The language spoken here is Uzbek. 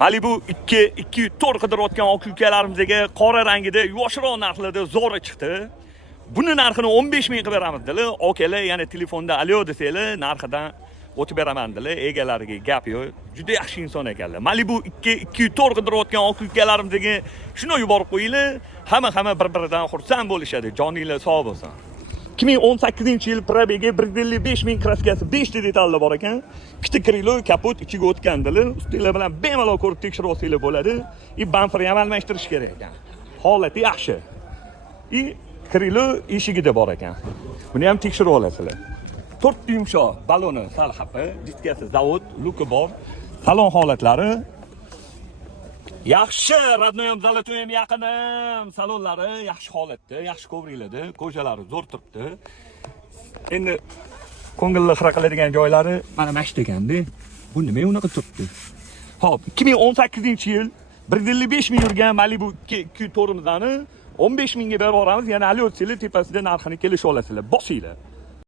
Malibu 204 qidirayotgan oq ukalarimizga qora rangida yoshroq narxlarda zo'ra chiqdi. Buni narxini 15 ming qilib beramiz dedilar. Okalar yana telefonda alo desanglar, narxidan o'tib beraman dedilar. Egalariga gap yo'q. Juda yaxshi inson ekanlar. Malibu 204 qidirayotgan oq ukalarimizga shuni yuborib qo'yinglar. Hamma bir-biridan xursand bo'lishadi. Joninglar sog' bo'lsin. 2018-yil probegi 155 ming kraskasi 5 ta detallar bor ekan. Ikkita krilo, kapot ichiga o'tgandilar. Ustinglar bilan bemalol ko'rib tekshirib olsanglar bo'ladi. Bamper ham almashtirish kerak ekan. Holati yaxshi. Krilo eshigida bor ekan. Buni ham tekshirib olasizlar. 4 yumshoq baloni sal xafa, diskasi zavod, luki bor. Salon holatlari yaxshi, radnoyam zalatoy ham yaqinim, salonlari yaxshi holatda, yaxshi kovriladi, ko'jalari zo'r turibdi. Endi ko'ngilli xira qiladigan joylari mana mana shu ekanda. Bu nima unaqa turibdi? Xo'p, 2018-yil 155 ming yurgan Malibu 204 mizani 15 mingga berib yuboramiz. Yana ali o'tsizlar tepasida narxini kelishib olasizlar. Bosinglar.